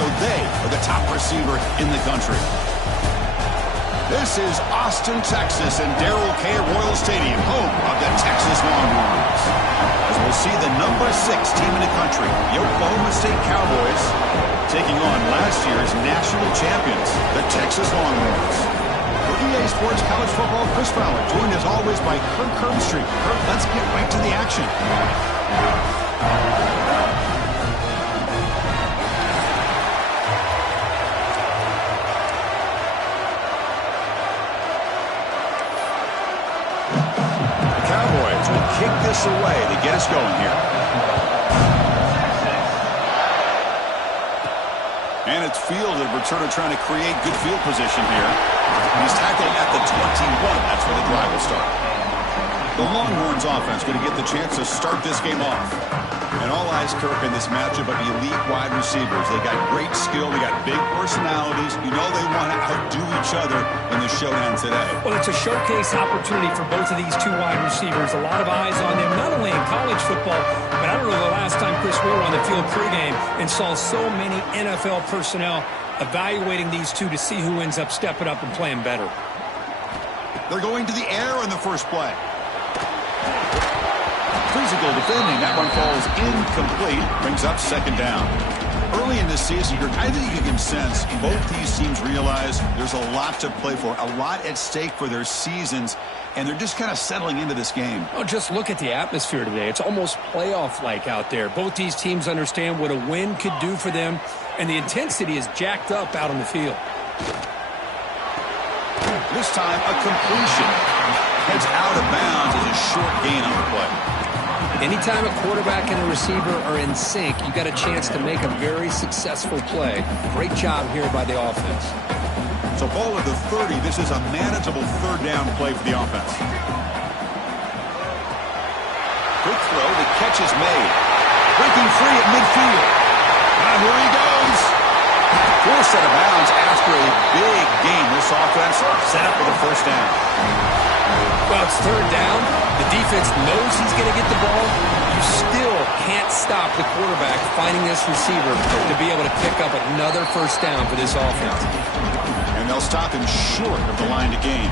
show they are the top receiver in the country. This is Austin, Texas, and Darrell K. Royal Stadium, home of the Texas Longhorns. As we'll see the number 6 team in the country, the Oklahoma State Cowboys, taking on last year's national champions, the Texas Longhorns. For EA Sports College Football, Chris Fowler, joined as always by Kirk Herbstreit. Kirk, let's get right to the action. Kick this away to get us going here. And it's fielded. Returner trying to create good field position here. He's tackled at the 21. That's where the drive will start. The Longhorns offense going to get the chance to start this game off. And all eyes, Kirk, in this matchup of elite wide receivers. They got great skill. They got big personalities. You know they want to outdo each other in the showdown today. Well, it's a showcase opportunity for both of these two wide receivers. A lot of eyes on them, not only in college football, but I don't know the last time, Chris, we were on the field pregame and saw so many NFL personnel evaluating these two to see who ends up stepping up and playing better. They're going to the air on the first play. Physical defending. That one falls incomplete. Brings up second down. Early in this season, I think you can sense both these teams realize there's a lot to play for, a lot at stake for their seasons, and they're just kind of settling into this game. Oh, just look at the atmosphere today. It's almost playoff-like out there. Both these teams understand what a win could do for them, and the intensity is jacked up out on the field. This time, a completion. Heads out of bounds as a short gain on the play. Anytime a quarterback and a receiver are in sync, you got a chance to make a very successful play. Great job here by the offense. So ball at the 30. This is a manageable third down play for the offense. Quick throw. The catch is made. Breaking free at midfield. Now here he goes. Forced out of bounds after a big gain. This offense set up with a first down. Well, it's third down. The defense knows he's going to get the ball. You still can't stop the quarterback finding this receiver to be able to pick up another first down for this offense. And they'll stop him short of the line to gain.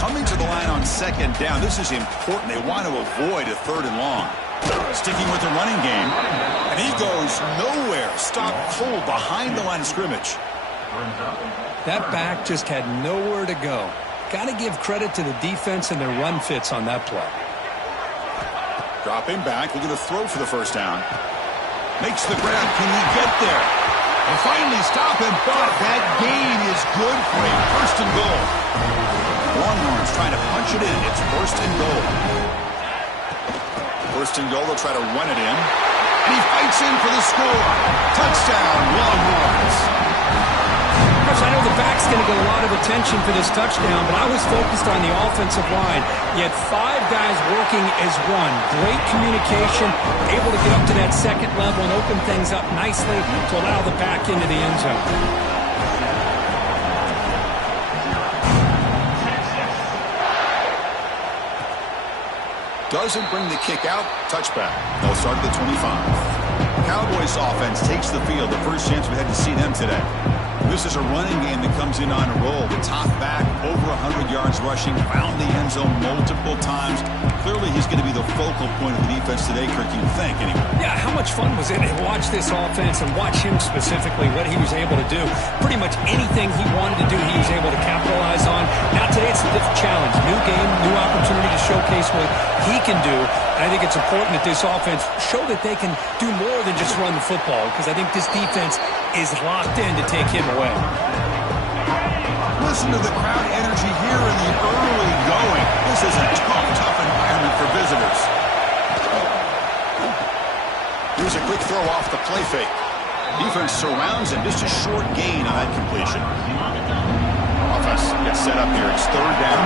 Coming to the line on second down, this is important. They want to avoid a third and long. Sticking with the running game. And he goes nowhere. Stopped cold behind the line of scrimmage. That back just had nowhere to go. Got to give credit to the defense and their run fits on that play. Dropping back, looking to throw for the first down. Makes the grab. Can he get there? And finally stop him, but that gain is good for a first and goal. Longhorns trying to punch it in. It's first and goal. First and goal, they'll try to run it in. And he fights in for the score. Touchdown, Longhorns. I know the back's going to get a lot of attention for this touchdown, but I was focused on the offensive line. You had 5 guys working as one. Great communication, able to get up to that second level and open things up nicely to allow the back into the end zone. Doesn't bring the kick out. Touchback. They'll start at the 25. Cowboys offense takes the field. The first chance we had to see them today. This is a running game that comes in on a roll. The top back, over 100 yards rushing, found the end zone multiple times. Clearly, he's going to be the focal point of the defense today, Kirk, you think, anyway. Yeah, how much fun was it to watch this offense and watch him specifically, what he was able to do. Pretty much anything he wanted to do, he was able to capitalize on. Now, today, it's a different challenge. New game, new opportunity to showcase what he can do. And I think it's important that this offense show that they can do more than just run the football, because I think this defense is locked in to take him away. Listen to the crowd energy here in the early going. This is a tough environment for visitors. Here's a quick throw off the play fake. Defense surrounds him. Just a short gain on that completion. Offense gets set up here. It's third down.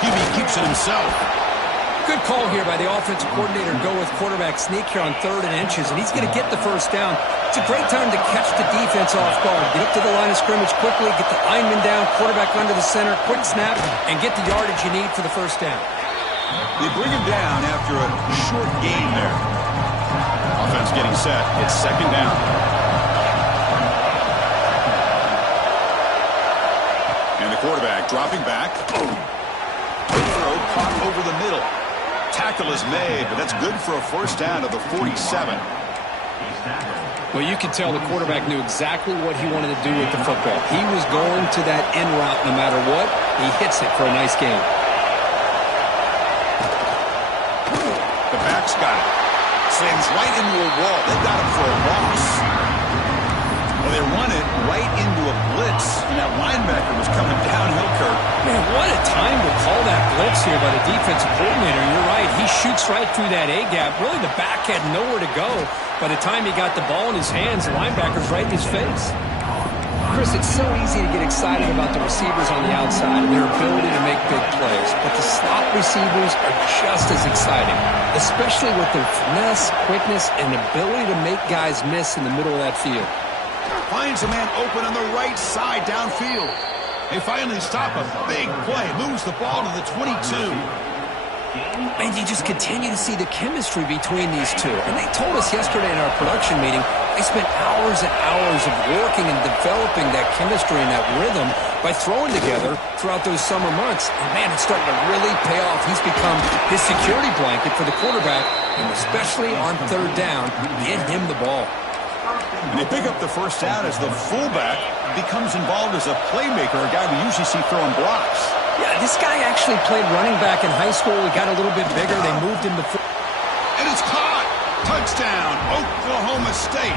Hubie keeps it himself. Good call here by the offensive coordinator to go with quarterback sneak here on 3rd and inches, and he's going to get the first down. It's a great time to catch the defense off guard. Get up to the line of scrimmage quickly, get the lineman down, quarterback under the center, quick snap, and get the yardage you need for the first down. They bring him down after a short gain there. set. It's second down. And the quarterback dropping back. Good throw caught over the middle. Tackle is made, but that's good for a first down to the 47. Well, you can tell the quarterback knew exactly what he wanted to do with the football. He was going to that end route no matter what. He hits it for a nice gain. The back's got it. Slams right into a wall. They got him for a loss. Well, they run it right into a blitz, and that linebacker was coming downhill, Kurt. Man, what a time to call that blitz here by the defensive coordinator. You're right. He shoots right through that A-gap. Really, the back had nowhere to go. By the time he got the ball in his hands, the linebacker's right in his face. Chris, it's so easy to get excited about the receivers on the outside and their ability to make big plays. But the slot receivers are just as exciting, especially with their finesse, quickness, and ability to make guys miss in the middle of that field. Finds a man open on the right side downfield. They finally stop a big play. Moves the ball to the 22. And you just continue to see the chemistry between these two. And they told us yesterday in our production meeting, they spent hours and hours of working and developing that chemistry and that rhythm by throwing together throughout those summer months. And man, it's starting to really pay off. He's become his security blanket for the quarterback, and especially on third down, get him the ball. And they pick up the first down as the fullback becomes involved as a playmaker, a guy we usually see throwing blocks. Yeah, this guy actually played running back in high school. He got a little bit bigger. They moved him to... And it's caught! Touchdown, Oklahoma State!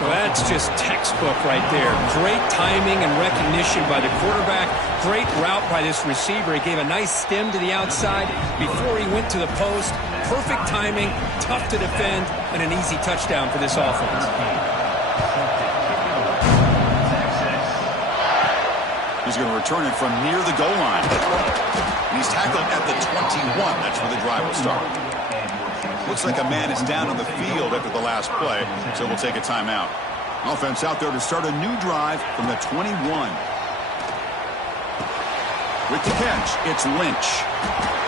Well, that's just textbook right there. Great timing and recognition by the quarterback. Great route by this receiver. He gave a nice stem to the outside before he went to the post. Perfect timing, tough to defend, and an easy touchdown for this offense. He's going to return it from near the goal line. And he's tackled at the 21. That's where the drive will start. Looks like a man is down on the field after the last play, so we'll take a timeout. Offense out there to start a new drive from the 21. With the catch, it's Lynch.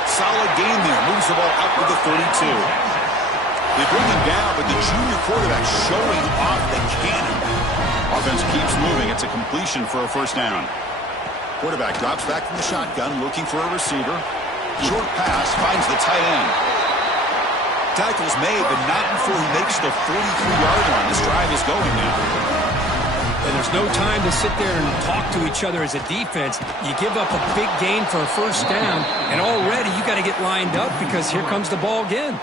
Solid game there. Moves the ball up to the 32. They bring him down, but the junior quarterback showing off the cannon. Offense keeps moving. It's a completion for a first down. Quarterback drops back from the shotgun, looking for a receiver. Short pass finds the tight end. Tackle's made, but not before he makes the 43-yard line. This drive is going now. And there's no time to sit there and talk to each other as a defense. You give up a big gain for a first down, and already you got to get lined up because here comes the ball again.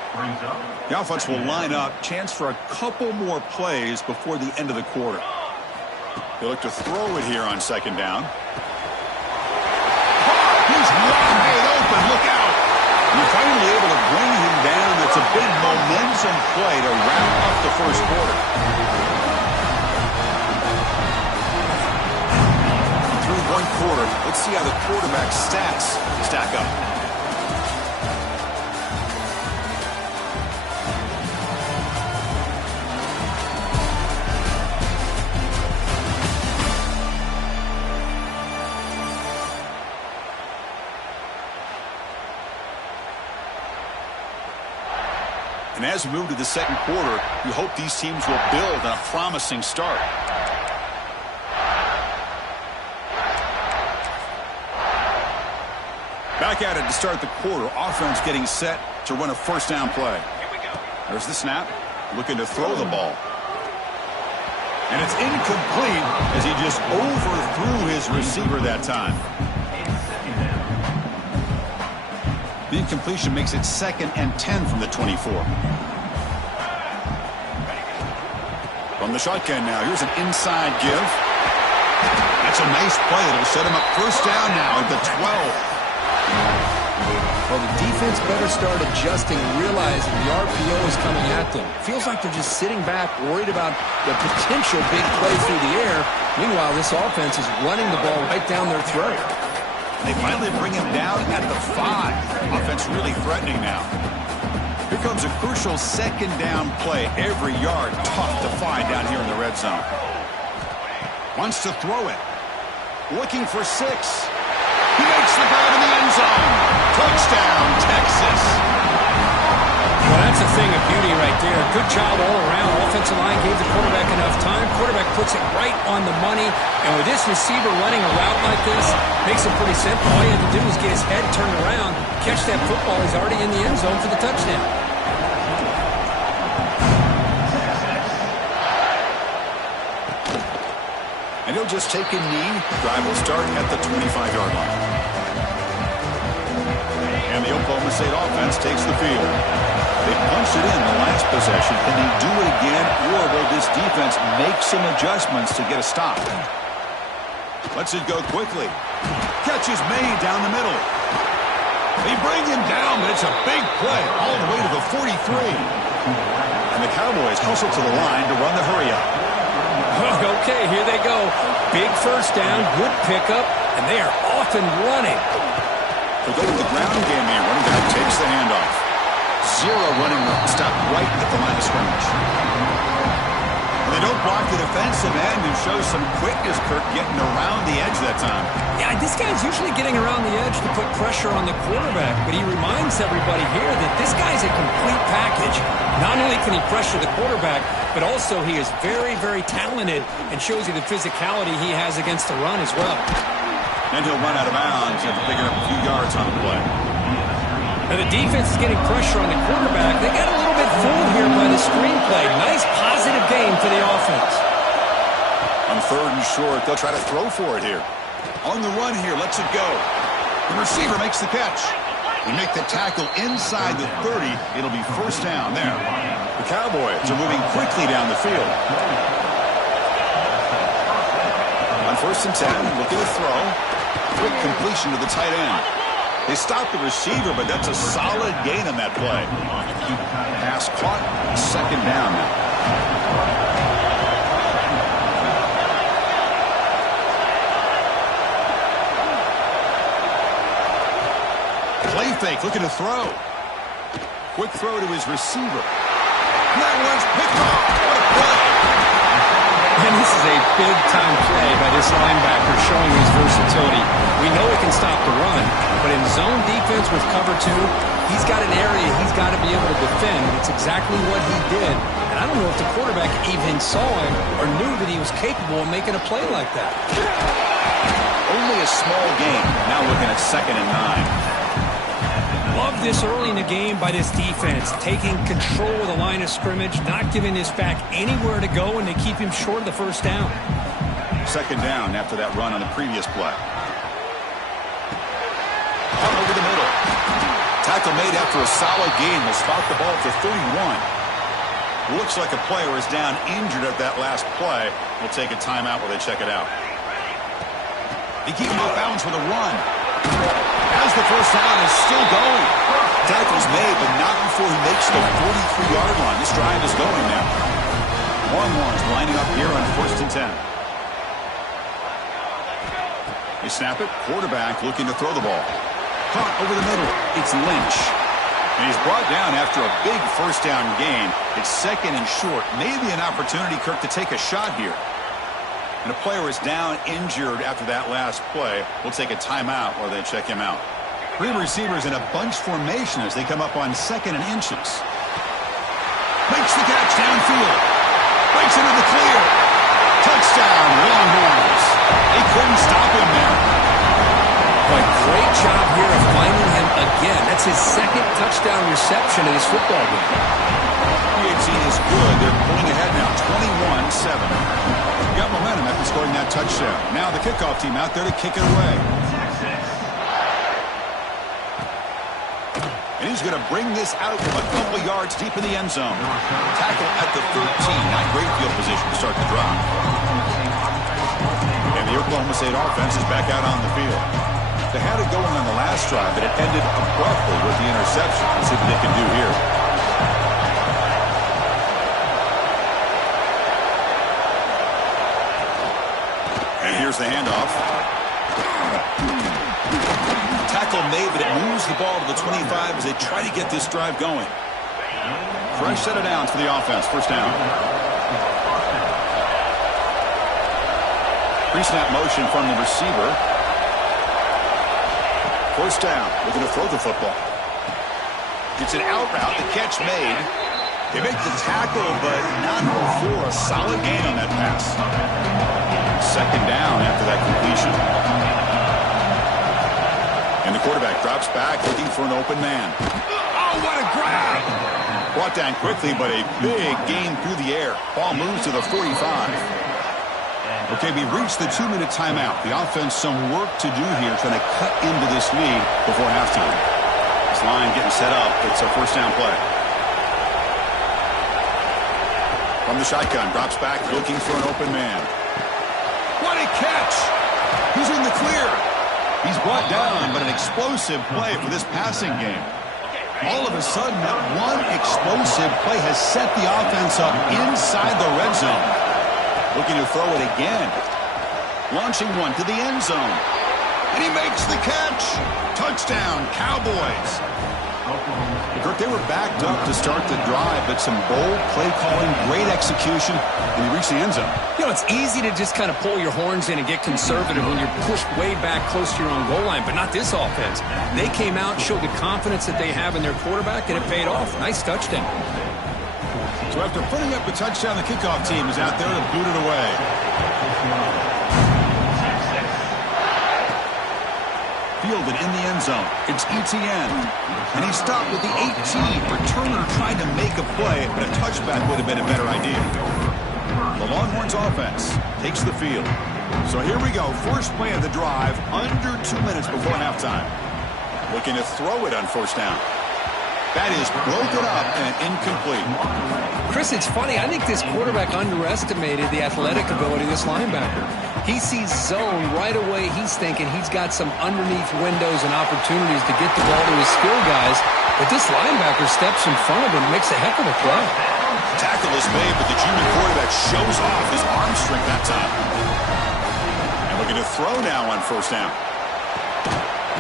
The offense will line up. Chance for a couple more plays before the end of the quarter. They look to throw it here on second down. He's wide open. Look out. You're finally able to bring him down. That's a big momentum play to wrap up the first quarter. Through one quarter, let's see how the quarterback's stats stack up. And as we move to the second quarter, we hope these teams will build on a promising start. Back at it to start the quarter. Offense getting set to run a first down play. There's the snap. Looking to throw the ball. And it's incomplete as he just overthrew his receiver that time. The incompletion makes it 2nd and 10 from the 24. From the shotgun now, here's an inside give. That's a nice play. It'll set him up first down now at the 12. Well, the defense better start adjusting, realizing the RPO is coming at them. Feels like they're just sitting back, worried about the potential big play through the air. Meanwhile, this offense is running the ball right down their throat. They finally bring him down at the 5. Offense really threatening now. Here comes a crucial second down play. Every yard tough to find down here in the red zone. Wants to throw it. Looking for 6. He makes the grab in the end zone. Touchdown, Texas. Well, that's a thing of beauty right there. good job all around. Offensive line gave the quarterback enough time. Quarterback puts it right on the money. And with this receiver running a route like this, makes it pretty simple. All you have to do is get his head turned around, catch that football. He's already in the end zone for the touchdown. And he'll just take a knee. Drive will start at the 25-yard line. And the Oklahoma State offense takes the field. They punched it in the last possession. Can they do it again, or will this defense make some adjustments to get a stop? Lets it go quickly. Catch is made down the middle. They bring him down, but it's a big play all the way to the 43. And the Cowboys hustle to the line to run the hurry-up. Okay, here they go. Big first down, good pickup, and they are off and running. They go with the ground game here. Running back takes the handoff. Zero running room. Stop right at the line of scrimmage. And they don't block the defensive end and show some quickness, Kirk, getting around the edge that time. Yeah, this guy's usually getting around the edge to put pressure on the quarterback, but he reminds everybody here that this guy's a complete package. Not only can he pressure the quarterback, but also he is very, very talented and shows you the physicality he has against the run as well. And he'll run out of bounds after picking up a few yards on the play. Now the defense is getting pressure on the quarterback. They got a little bit fooled here by the screenplay. Nice positive game for the offense. On third and short, they'll try to throw for it here. On the run here, lets it go. The receiver makes the catch. They make the tackle inside the 30. It'll be first down there. The Cowboys are moving quickly down the field. On first and 10, looking to throw. Quick completion to the tight end. They stop the receiver, but that's a solid gain on that play. Pass caught, second down now. Play fake, looking to throw. Quick throw to his receiver. That one's picked off. What a play. And this is a big-time play by this linebacker showing his versatility. We know he can stop the run, but in zone defense with cover two, he's got an area he's got to be able to defend. It's exactly what he did. And I don't know if the quarterback even saw him or knew that he was capable of making a play like that. Only a small gain. Now looking at 2nd and 9. Love this early in the game by this defense, taking control of the line of scrimmage, not giving this back anywhere to go, and they keep him short of the first down. 2nd down after that run on the previous play. Punt over the middle. Tackle made after a solid gain. Will spot the ball to 31. Looks like a player is down injured at that last play. We'll take a timeout while they check it out. They keep him off balance with a run. As the first down is still going. Tackle's made, but not before he makes the 43-yard line. This drive is going now. Longhorns lining up here on 1st and 10. They snap it. Quarterback looking to throw the ball. Punt over the middle. It's Lynch. And he's brought down after a big first down gain. It's 2nd and short. Maybe an opportunity, Kirk, to take a shot here. And a player is down injured after that last play. We'll take a timeout while they check him out. 3 receivers in a bunch formation as they come up on 2nd and inches. Makes the catch downfield. Breaks into the clear. Touchdown, Longhorns. They couldn't stop him there. Boy, great job here of finding him again. That's his 2nd touchdown reception in this football game. PHC is good. They're pulling ahead now, 21-7. Got momentum after scoring that touchdown. Now the kickoff team out there to kick it away. And he's going to bring this out from a couple yards deep in the end zone. Tackle at the 13. Not great field position to start the drive. And the Oklahoma State offense is back out on the field. They had it going on the last drive, but it ended abruptly with the interception. Let's see what they can do here. Here's the handoff. Tackle made, but it moves the ball to the 25 as they try to get this drive going. Fresh set of downs for the offense. First down. Pre-snap motion from the receiver. First down. Looking to throw the football. It's an out route. The catch made. They make the tackle, but not before a solid gain on that pass. Second down after that completion. And the quarterback drops back, looking for an open man. Oh, what a grab! Brought down quickly, but a big gain through the air. Ball moves to the 45. Okay, we reached the 2-minute timeout. The offense some work to do here, trying to cut into this lead before halftime. This line getting set up. It's a first down play. From the shotgun, drops back, looking for an open man. What a catch! He's in the clear. He's brought down, but an explosive play for this passing game. All of a sudden, that one explosive play has set the offense up inside the red zone. Looking to throw it again. Launching one to the end zone. And he makes the catch. Touchdown, Cowboys. Kirk, they were backed up to start the drive, but some bold play calling, great execution, and he reached the end zone. You know, it's easy to just kind of pull your horns in and get conservative when you're pushed way back close to your own goal line, but not this offense. They came out and showed the confidence that they have in their quarterback, and it paid off. Nice touchdown. So after putting up a touchdown, the kickoff team is out there to boot it away. Fielded in the end zone. It's Etienne. And he stopped with the 18. Returner tried to make a play, but a touchback would have been a better idea. The Longhorns offense takes the field. So here we go. First play of the drive, under 2 minutes before halftime. Looking to throw it on first down. That is broken up and incomplete. Chris, it's funny. I think this quarterback underestimated the athletic ability of this linebacker. He sees zone right away. He's thinking he's got some underneath windows and opportunities to get the ball to his skill guys. But this linebacker steps in front of him and makes a heck of a play. Tackle is made, but the junior quarterback shows off his arm strength that time. And looking to throw now on first down.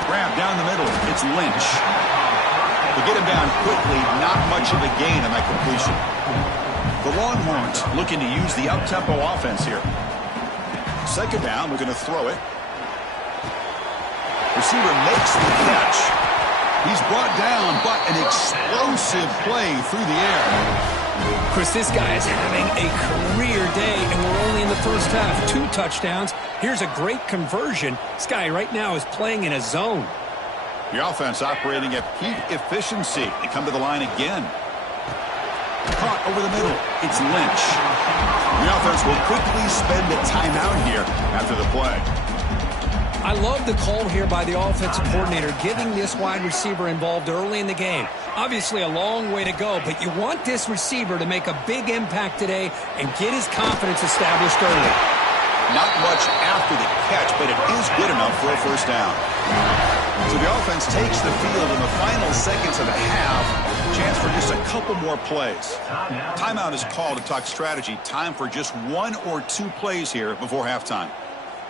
Grab down the middle. It's Lynch. To get him down quickly, not much of a gain on that completion. The Longhorns looking to use the up-tempo offense here. Second down, we're going to throw it. Receiver makes the catch. He's brought down, but an explosive play through the air. Chris, this guy is having a career day, and we're only in the first half. 2 touchdowns. Here's a great conversion. This guy right now is playing in a zone. The offense operating at peak efficiency. They come to the line again. Caught over the middle. It's Lynch. The offense will quickly spend a timeout here after the play. I love the call here by the offensive coordinator, getting this wide receiver involved early in the game. Obviously a long way to go, but you want this receiver to make a big impact today and get his confidence established early. Not much after the catch, but it is good enough for a first down. So the offense takes the field in the final seconds of the half. Chance for just a couple more plays. Timeout is called to talk strategy. Time for just 1 or 2 plays here before halftime.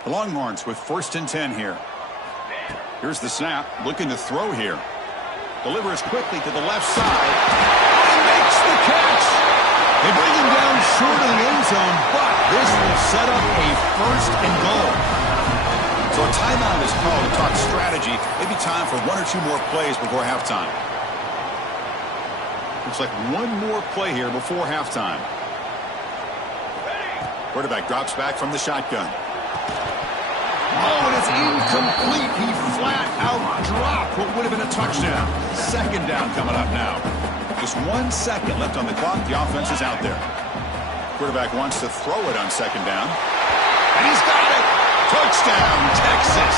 The Longhorns with 1st and 10 here. Here's the snap. Looking to throw here. Delivers quickly to the left side. He makes the catch. They bring him down short of the end zone, but this will set up a 1st and goal. So a timeout is called to talk strategy. Maybe time for 1 or 2 more plays before halftime. Looks like 1 more play here before halftime. Quarterback drops back from the shotgun. Oh, and it's incomplete. He flat out dropped what would have been a touchdown. Second down coming up now. Just 1 second left on the clock. The offense is out there. Quarterback wants to throw it on second down. And he's got it. Touchdown, Texas.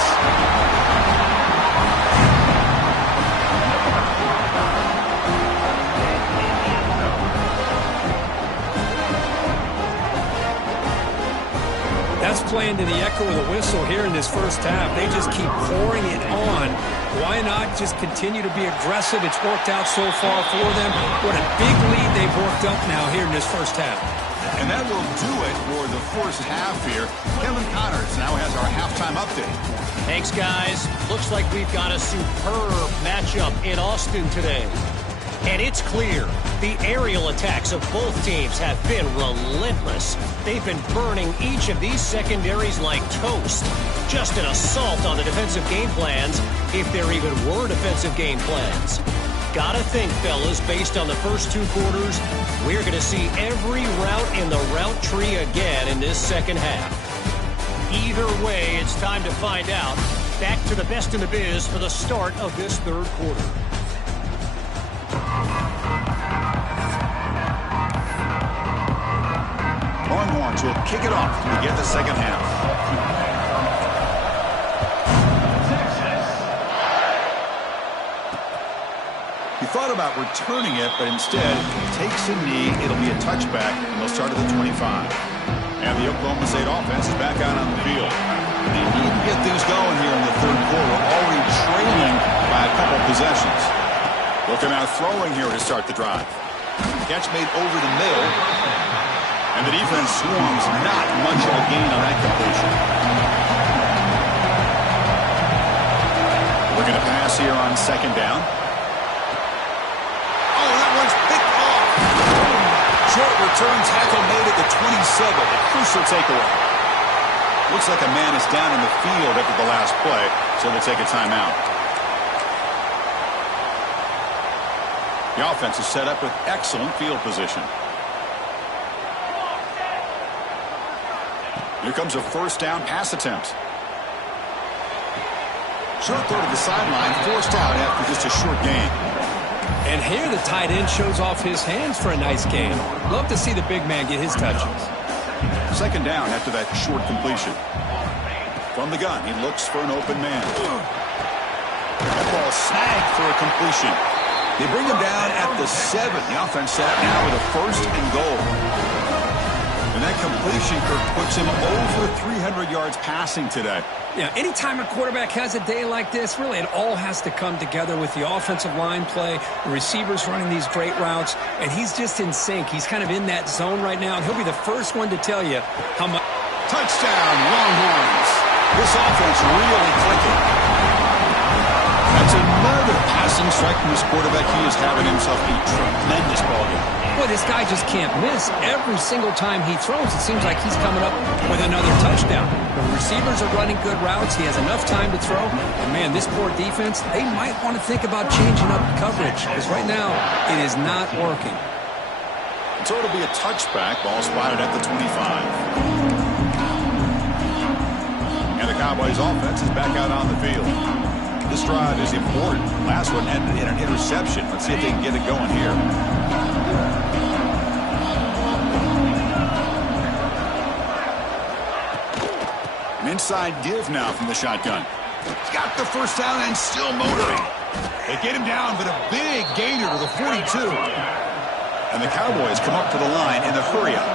That's playing to the echo of the whistle here in this first half. They just keep pouring it on. Why not just continue to be aggressive? It's worked out so far for them. What a big lead they've worked up now here in this first half. And that will do it for the first half here. Kevin Connors now has our halftime update. Thanks, guys. Looks like we've got a superb matchup in Austin today. And it's clear, the aerial attacks of both teams have been relentless. They've been burning each of these secondaries like toast. Just an assault on the defensive game plans, if there even were defensive game plans. Gotta think, fellas, based on the first 2 quarters, we're going to see every route in the route tree again in this second half. Either way, it's time to find out. Back to the best in the biz for the start of this third quarter. Longhorns will kick it off to begin the second half. He thought about returning it, but instead takes a knee. It'll be a touchback, and they'll start at the 25. And the Oklahoma State offense is back out on the field. They need to get things going here in the third quarter, already trailing by a couple possessions. They'll come out throwing here to start the drive. Catch made over the middle. And the defense swarms, not much of a gain on that completion. Looking to pass here on second down. Oh, that one's picked off. Short return tackle made at the 27. A crucial takeaway. Looks like a man is down in the field after the last play, so they'll take a timeout. The offense is set up with excellent field position. Here comes a first down pass attempt. Short throw to the sideline, forced out after just a short gain. And here the tight end shows off his hands for a nice gain. Love to see the big man get his touches. Second down after that short completion. From the gun, he looks for an open man. That ball snagged for a completion. They bring him down at the 7. The offense set up now with a first and goal. And that completion, Kirk, puts him over 300 yards passing today. Yeah, anytime a quarterback has a day like this, really it all has to come together with the offensive line play, the receivers running these great routes, and he's just in sync. He's kind of in that zone right now, and he'll be the first one to tell you how much. Touchdown, Longhorns. This offense really clicking. That's another passing strike from this quarterback. He is having himself a tremendous ballgame. Boy, this guy just can't miss. Every single time he throws, it seems like he's coming up with another touchdown. The receivers are running good routes. He has enough time to throw. And, man, this poor defense, they might want to think about changing up coverage because right now it is not working. So it'll be a touchback. Ball spotted at the 25. And the Cowboys offense is back out on the field. This drive is important. Last one ended in an interception. Let's see if they can get it going here. An inside give now from the shotgun. He's got the first down and still motoring. They get him down, but a big gainer to the 42. And the Cowboys come up to the line in the hurry-up.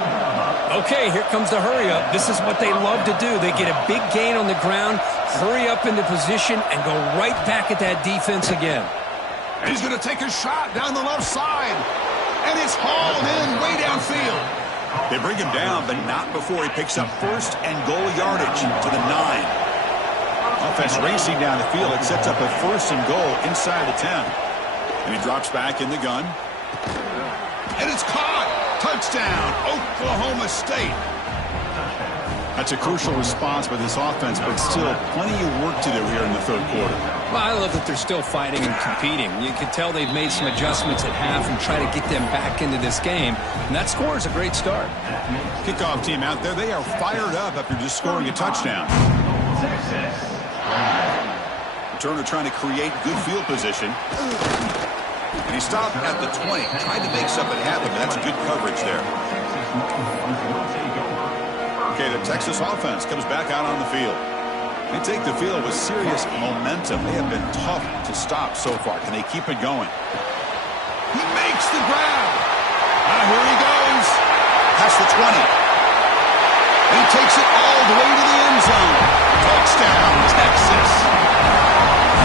Okay, here comes the hurry-up. This is what they love to do. They get a big gain on the ground, hurry up into position, and go right back at that defense again. And he's going to take a shot down the left side. And it's hauled in way downfield. They bring him down, but not before he picks up first and goal yardage to the 9. Offense racing down the field. It sets up a first and goal inside the 10. And he drops back in the gun. And it's caught. Touchdown, Oklahoma State. That's a crucial response by this offense, but still plenty of work to do here in the third quarter. Well, I love that they're still fighting and competing. You can tell they've made some adjustments at half and try to get them back into this game. And that score is a great start. Kickoff team out there, they are fired up after just scoring a touchdown. Returner trying to create good field position. And he stopped at the 20, tried to make something happen, but that's good coverage there. Okay, the Texas offense comes back out on the field. They take the field with serious momentum. They have been tough to stop so far. Can they keep it going? He makes the grab. Here he goes. Past the 20. And he takes it all the way to the end zone. Touchdown, Texas.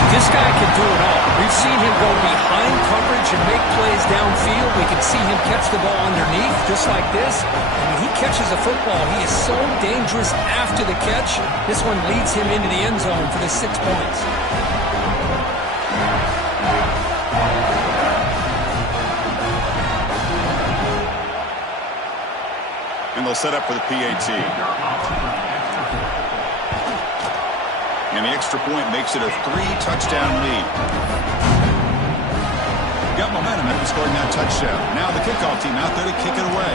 This guy can do it all. We've seen him go behind coverage and make plays downfield. We can see him catch the ball underneath just like this. And when he catches a football, he is so dangerous after the catch. This one leads him into the end zone for the 6 points. And they'll set up for the PAT. And the extra point makes it a 3-touchdown lead. got momentum after scoring that touchdown. Now the kickoff team out there to kick it away.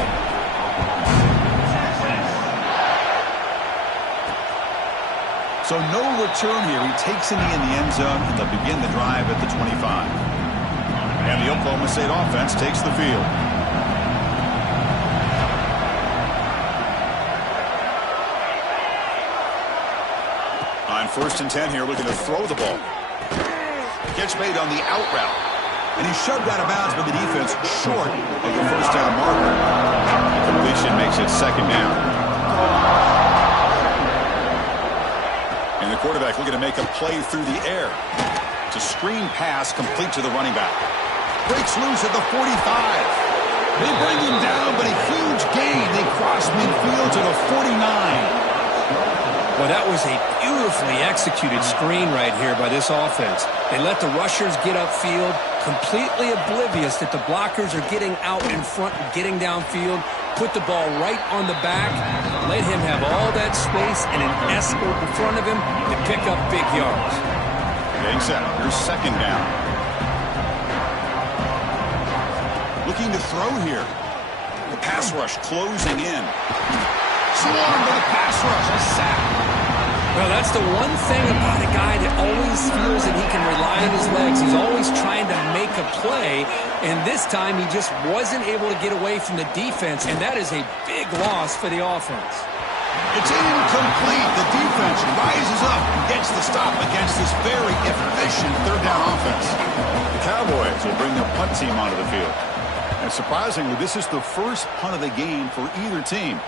So no return here. He takes it in the end zone, and they'll begin the drive at the 25. And the Oklahoma State offense takes the field. On 1st and 10 here, looking to throw the ball. Catch made on the out route. And he's shoved out of bounds by the defense short of the first down marker. The completion makes it 2nd down. And the quarterback looking to make a play through the air. It's a screen pass complete to the running back. Breaks loose at the 45. They bring him down, but a huge gain. They cross midfield to the 49. Well, that was a beautifully executed screen right here by this offense. They let the rushers get upfield, completely oblivious that the blockers are getting out in front and getting downfield, put the ball right on the back, let him have all that space and an escort in front of him to pick up big yards. Getting set. Here's 2nd down. Looking to throw here. The pass rush closing in. Swarmed by the pass rush. A sack. Well, that's the one thing about a guy that always feels that he can rely on his legs. He's always trying to make a play, and this time he just wasn't able to get away from the defense, and that is a big loss for the offense. It's incomplete. The defense rises up and gets the stop against this very efficient 3rd down offense. The Cowboys will bring the punt team onto the field. And surprisingly, this is the first punt of the game for either team.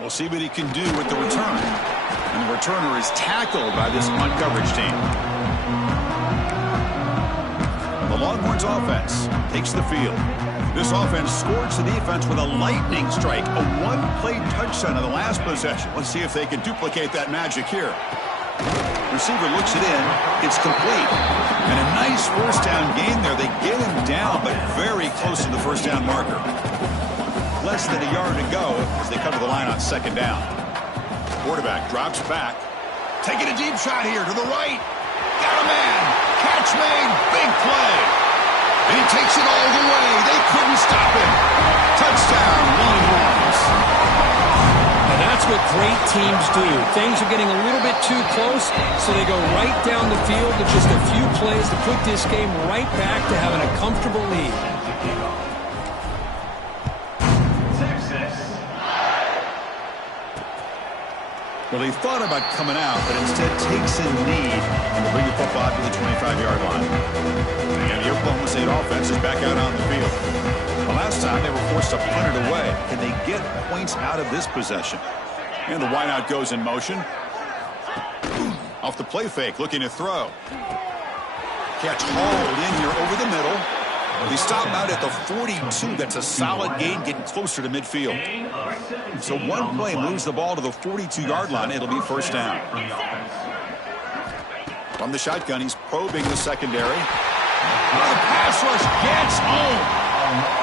We'll see what he can do with the return. And the returner is tackled by this punt coverage team. The Longhorns offense takes the field. This offense scores the defense with a lightning strike, a one-play touchdown in the last possession. Let's see if they can duplicate that magic here. Receiver looks it in. It's complete. And a nice 1st down gain there. They get him down, but very close to the 1st down marker. Less than a yard to go as they come to the line on 2nd down. Quarterback drops back. Taking a deep shot here to the right. Got a man. Catch made. Big play. And he takes it all the way. They couldn't stop him. Touchdown, Longhorns. And that's what great teams do. Things are getting a little bit too close, so they go right down the field with just a few plays to put this game right back to having a comfortable lead. Well, he thought about coming out, but instead takes a knee and will bring the football to the 25-yard line. And the Oklahoma State offense is back out on the field. The last time they were forced to punt it away. Can they get points out of this possession? And the wideout goes in motion. Off the play fake, looking to throw. Catch hauled in here over the middle. They stop out at the 42. That's a solid gain, getting closer to midfield. So one play moves the ball to the 42-yard line. It'll be 1st down. From the shotgun, he's probing the secondary. The pass rush gets home.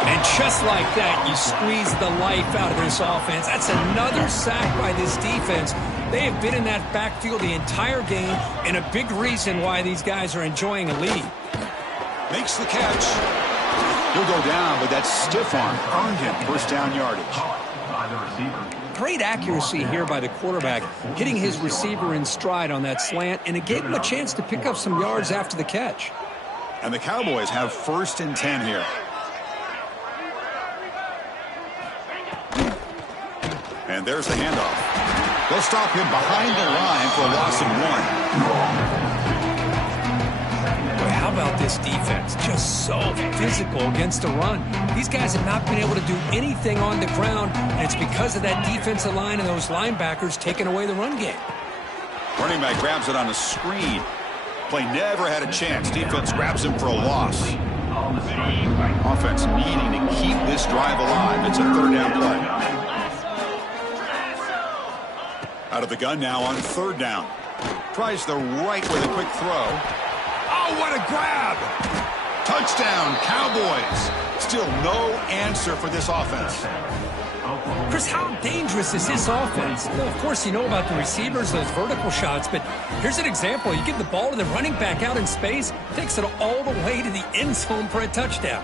And just like that, you squeeze the life out of this offense. That's another sack by this defense. They have been in that backfield the entire game, and a big reason why these guys are enjoying a lead. Makes the catch. He'll go down, but that stiff arm earned him 1st down yardage. Great accuracy here by the quarterback, hitting his receiver in stride on that slant, and it gave him a chance to pick up some yards after the catch. And the Cowboys have 1st and 10 here. And there's the handoff. They'll stop him behind the line for a loss of 1. Boy, how about this defense? Just so physical against the run. These guys have not been able to do anything on the ground, and it's because of that defensive line and those linebackers taking away the run game. Running back grabs it on a screen. Play never had a chance. Defense grabs him for a loss. Offense needing to keep this drive alive. It's a 3rd down play. Out of the gun now on 3rd down. Tries the right with a quick throw. Oh, what a grab! Touchdown, Cowboys. Still no answer for this offense. Chris, how dangerous is this offense? Well, of course, you know about the receivers, those vertical shots, but here's an example. You give the ball to the running back out in space, takes it all the way to the end zone for a touchdown.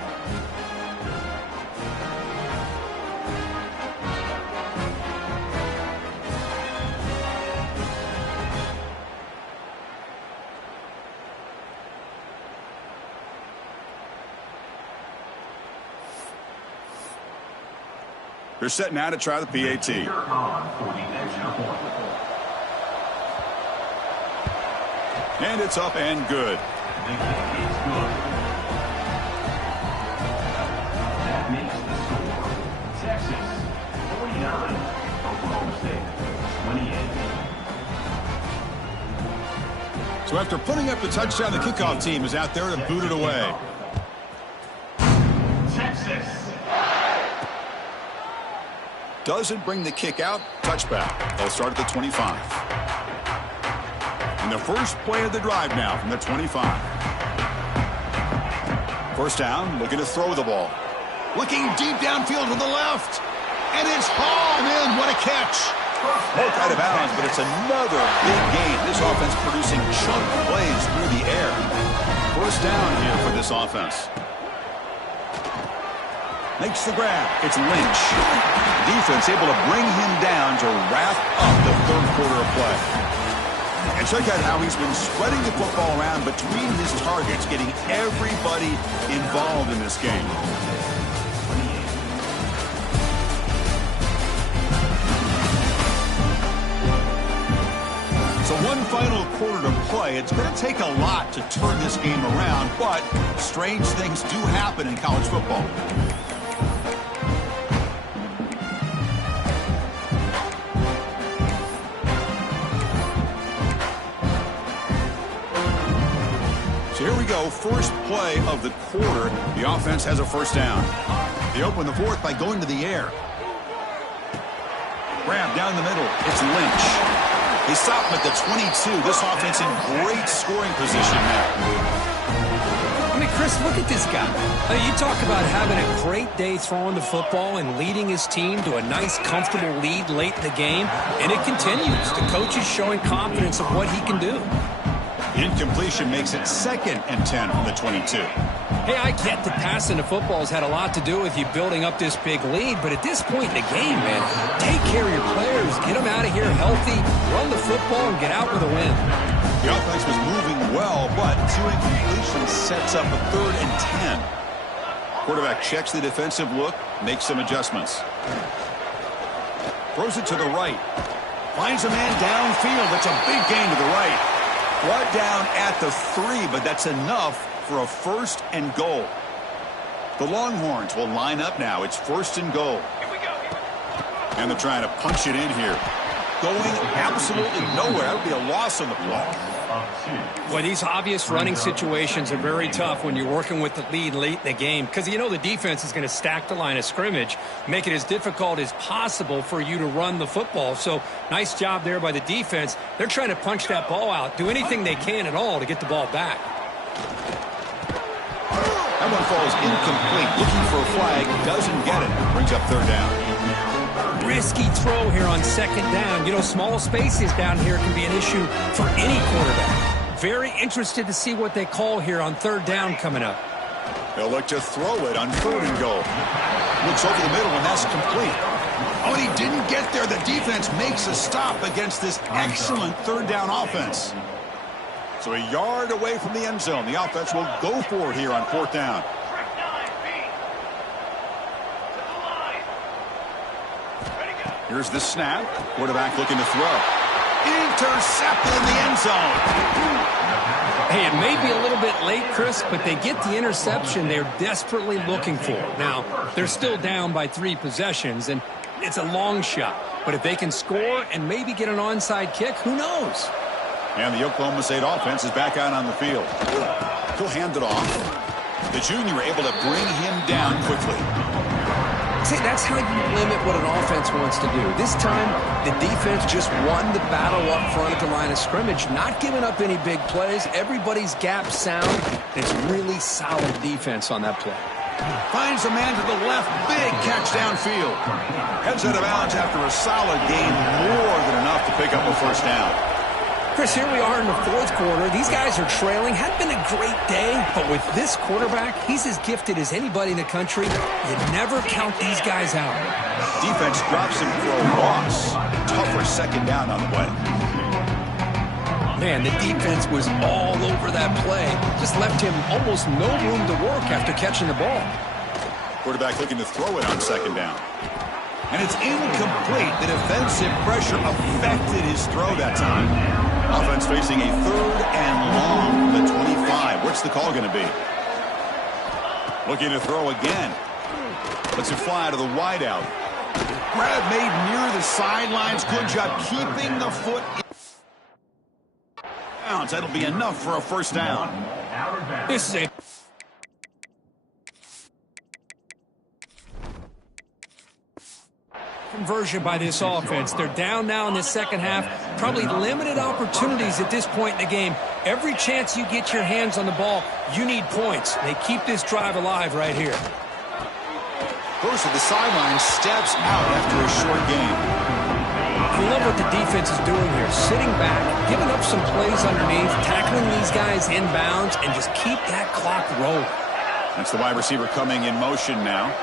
They're set now to try the PAT. And it's up and good. That makes the score Texas 49, Oklahoma State 28. So after putting up the touchdown, the kickoff team is out there to boot it away. Texas. Doesn't bring the kick out. Touchback. They'll start at the 25. And the first play of the drive now from the 25. 1st down, looking to throw the ball. Looking deep downfield to the left. And it's hauled in. What a catch. Both out of bounds, but it's another big game. This offense producing chunk plays through the air. 1st down here for this offense. Makes the grab. It's Lynch. Defense able to bring him down to wrap up the 3rd quarter of play. And check out how he's been spreading the football around between his targets, getting everybody involved in this game. So one final quarter to play. It's going to take a lot to turn this game around, but strange things do happen in college football. So here we go, first play of the quarter. The offense has a 1st down. They open the 4th by going to the air. Grab down the middle. It's Lynch. They stop him at the 22. This offense in great scoring position now. I mean, Chris, look at this guy. You talk about having a great day throwing the football and leading his team to a nice, comfortable lead late in the game, and it continues. The coach is showing confidence of what he can do. Incompletion makes it 2nd and 10 from the 22. Hey, I get that passing the football has had a lot to do with you building up this big lead, but at this point in the game, man, take care of your players, get them out of here healthy, run the football, and get out with a win. The offense was moving well, but 2 incompletions sets up a 3rd and 10. Quarterback checks the defensive look, makes some adjustments. Throws it to the right. Finds a man downfield. It's a big gain to the right. Brought down at the 3, but that's enough for a 1st and goal. The Longhorns will line up now. It's 1st and goal. And they're trying to punch it in here. Going absolutely nowhere. That would be a loss on the play. Well, these obvious running situations are very tough when you're working with the lead late in the game because you know the defense is going to stack the line of scrimmage, make it as difficult as possible for you to run the football. So nice job there by the defense. They're trying to punch that ball out, do anything they can at all to get the ball back. That one falls incomplete. Looking for a flag, doesn't get it. Brings up 3rd down. Risky throw here on 2nd down. You know, small spaces down here can be an issue for any quarterback. Very interested to see what they call here on 3rd down coming up. They'll look to throw it on 3rd and goal. Looks over the middle, and that's complete. Oh, and he didn't get there. The defense makes a stop against this excellent 3rd down offense. So a yard away from the end zone. The offense will go for it here on 4th down. Here's the snap. Quarterback looking to throw. Intercepted in the end zone. Hey, it may be a little bit late, Chris, but they get the interception they're desperately looking for. Now, they're still down by 3 possessions, and it's a long shot. But if they can score and maybe get an onside kick, who knows? And the Oklahoma State offense is back out on the field. He'll hand it off. The junior able to bring him down quickly. See, that's how you limit what an offense wants to do. This time, the defense just won the battle up front at the line of scrimmage, not giving up any big plays. Everybody's gap sound. It's really solid defense on that play. Finds a man to the left. Big catch downfield. Heads out of bounds after a solid gain, more than enough to pick up a 1st down. Chris, here we are in the 4th quarter. These guys are trailing. Hadn't been a great day, but with this quarterback, he's as gifted as anybody in the country. You never count these guys out. Defense drops him for a loss. Tougher 2nd down on the way. Man, the defense was all over that play. Just left him almost no room to work after catching the ball. Quarterback looking to throw it on 2nd down. And it's incomplete. The defensive pressure affected his throw that time. Offense facing a 3rd and long from the 25. What's the call going to be? Looking to throw again. Lets it fly to the wideout. Grab made near the sidelines. Good job keeping the foot in bounds. That'll be enough for a 1st down. This is a conversion by this offense. They're down now in the 2nd half. Probably limited opportunities at this point in the game. Every chance you get your hands on the ball, you need points. They keep this drive alive right here. Goes to the sideline, steps out after a short game. I love what the defense is doing here. Sitting back, giving up some plays underneath, tackling these guys inbounds, and just keep that clock rolling. That's the wide receiver coming in motion now.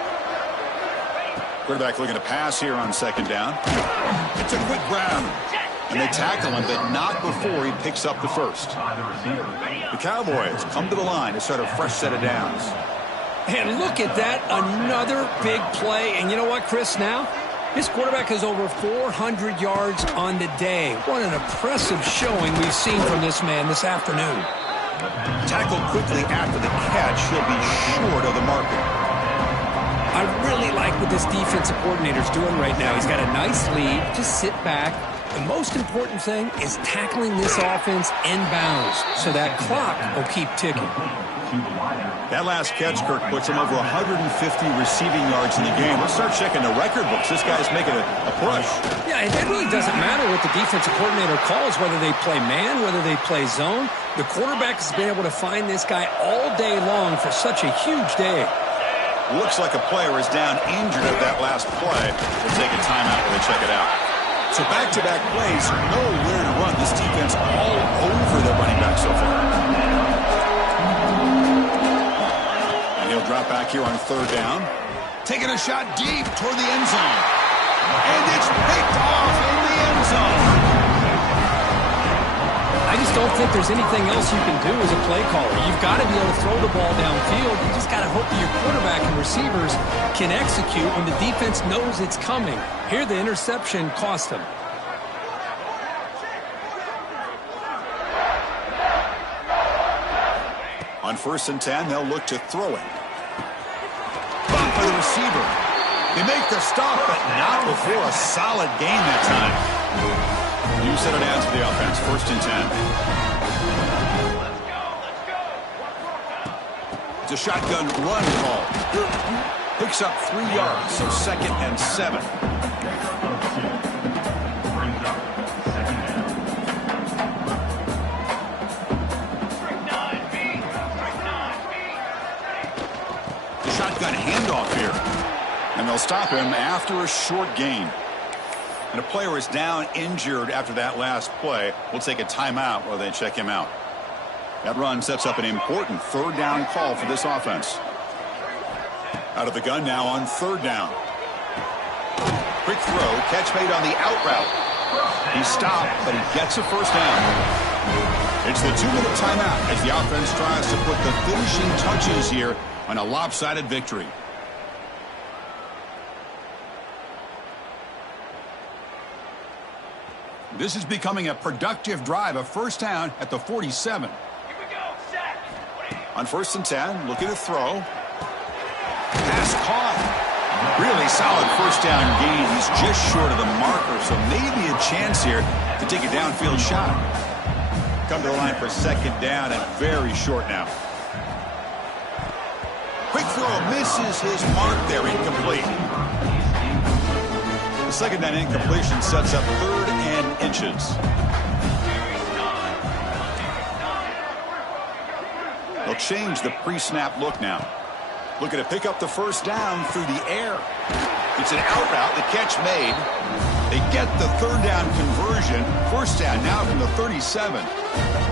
Quarterback looking to pass here on 2nd down. It's a quick grab. And they tackle him, but not before he picks up the 1st. The Cowboys come to the line to start a fresh set of downs. And look at that, another big play. And you know what, Chris, now? This quarterback has over 400 yards on the day. What an impressive showing we've seen from this man this afternoon. Tackled quickly after the catch. He'll be short of the marker. I really like what this defensive coordinator's doing right now. He's got a nice lead. Just sit back. The most important thing is tackling this offense inbounds so that clock will keep ticking. That last catch, Kirk, puts him over 150 receiving yards in the game. Let's start checking the record books. This guy's making a push. Yeah, it really doesn't matter what the defensive coordinator calls, whether they play man, whether they play zone. The quarterback has been able to find this guy all day long for such a huge day. Looks like a player is down injured at that last play. We'll take a timeout while they check it out. So back-to-back plays, nowhere to run. This defense all over the running back so far. And he'll drop back here on 3rd down. Taking a shot deep toward the end zone. And it's picked off in the end zone. I just don't think there's anything else you can do as a play caller. You've got to be able to throw the ball downfield. You just got to hope that your quarterback and receivers can execute when the defense knows it's coming. Here, the interception cost them. On 1st and 10, they'll look to throw it. Bump for the receiver. They make the stop, but not before a solid gain that time. New set of downs for the offense. 1st and 10. It's a shotgun run call. Picks up 3 yards, so 2nd and 7. The shotgun handoff here. And they'll stop him after a short gain. And a player is down injured after that last play. We'll take a timeout while they check him out. That run sets up an important 3rd down call for this offense. Out of the gun now on third down. Quick throw, catch made on the out route. He stopped, but he gets a first down. It's the 2-minute timeout as the offense tries to put the finishing touches here on a lopsided victory. This is becoming a productive drive, a first down at the 47. Here we go, set. On 1st and 10, looking to throw. Pass caught. Really solid first down gain. He's just short of the marker, so maybe a chance here to take a downfield shot. Come to the line for second down and very short now. Quick throw, misses his mark there, incomplete. The second down incompletion sets up 3rd and inches. They'll change the pre-snap look now. Looking to pick up the first down through the air. It's an out route, the catch made. They get the 3rd down conversion. First down now from the 37.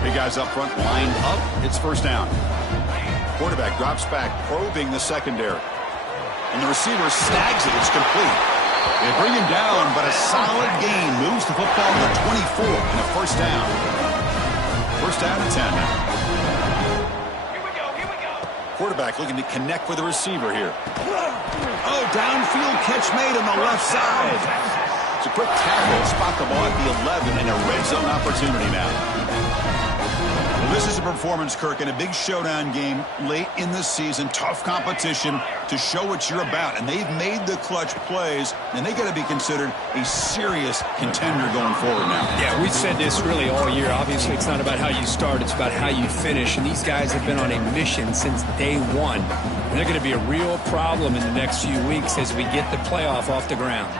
Big guys up front lined up. It's first down. Quarterback drops back, probing the secondary. And the receiver snags it. It's complete. They bring him down, but a solid gain moves the football to the 24 and a first down. First down and 10 now. Quarterback looking to connect with the receiver here. Oh, downfield catch made on the left side. It's a quick tackle. Spot the ball at the 11 and a red zone opportunity now. Well, this is a performance, Kirk, in a big showdown game late in the season. Tough competition to show what you're about. And they've made the clutch plays, and they got to be considered a serious contender going forward now. Yeah, we've said this really all year. Obviously, it's not about how you start. It's about how you finish. And these guys have been on a mission since day one. And they're going to be a real problem in the next few weeks as we get the playoff off the ground.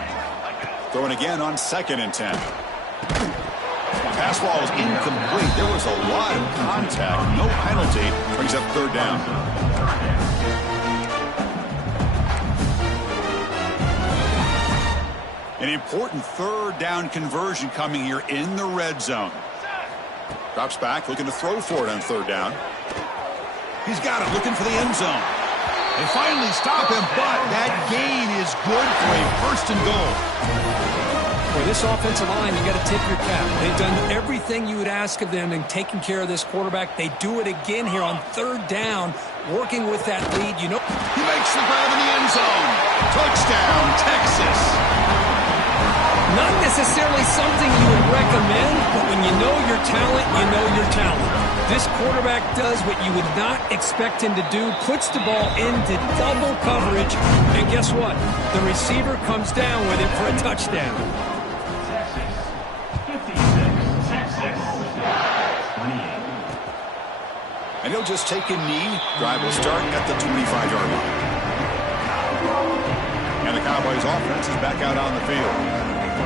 Throwing again on 2nd and 10. Pass ball was incomplete. There was a lot of contact. No penalty. Brings up 3rd down. An important 3rd down conversion coming here in the red zone. Drops back, looking to throw for it on 3rd down. He's got it, looking for the end zone. They finally stop him, but that gain is good for a 1st and goal. For this offensive line, you got to tip your cap. They've done everything you would ask of them in taking care of this quarterback. They do it again here on 3rd down, working with that lead. You know, he makes the grab in the end zone. Touchdown, Texas. Not necessarily something you would recommend, but when you know your talent, you know your talent. This quarterback does what you would not expect him to do, puts the ball into double coverage, and guess what? The receiver comes down with it for a touchdown. And he'll just take a knee. Drive will start at the 25-yard line. And the Cowboys offense is back out on the field.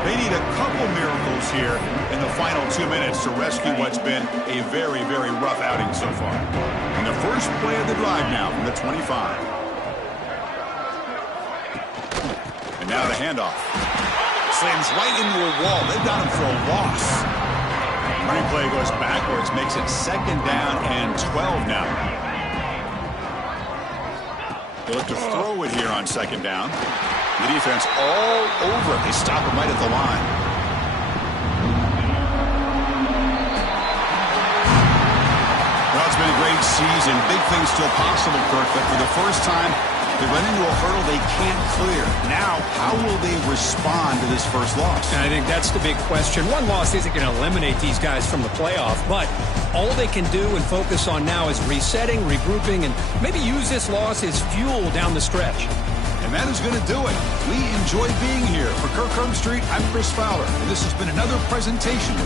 They need a couple miracles here in the final 2 minutes to rescue what's been a very, very rough outing so far. And the first play of the drive now from the 25. And now the handoff. Slams right into a wall. They've got him for a loss. Running play goes backwards, makes it 2nd down and 12 now. They look to throw it here on 2nd down. The defense all over it. They stop him right at the line. Well, it's been a great season. Big things still possible, Kirk, but for the first time, they run into a hurdle they can't clear. Now, how will they respond to this first loss? And I think that's the big question. One loss isn't going to eliminate these guys from the playoff, but all they can do and focus on now is resetting, regrouping, and maybe use this loss as fuel down the stretch. And that is going to do it. We enjoyed being here. For Kirk Street, I'm Chris Fowler, and this has been another presentation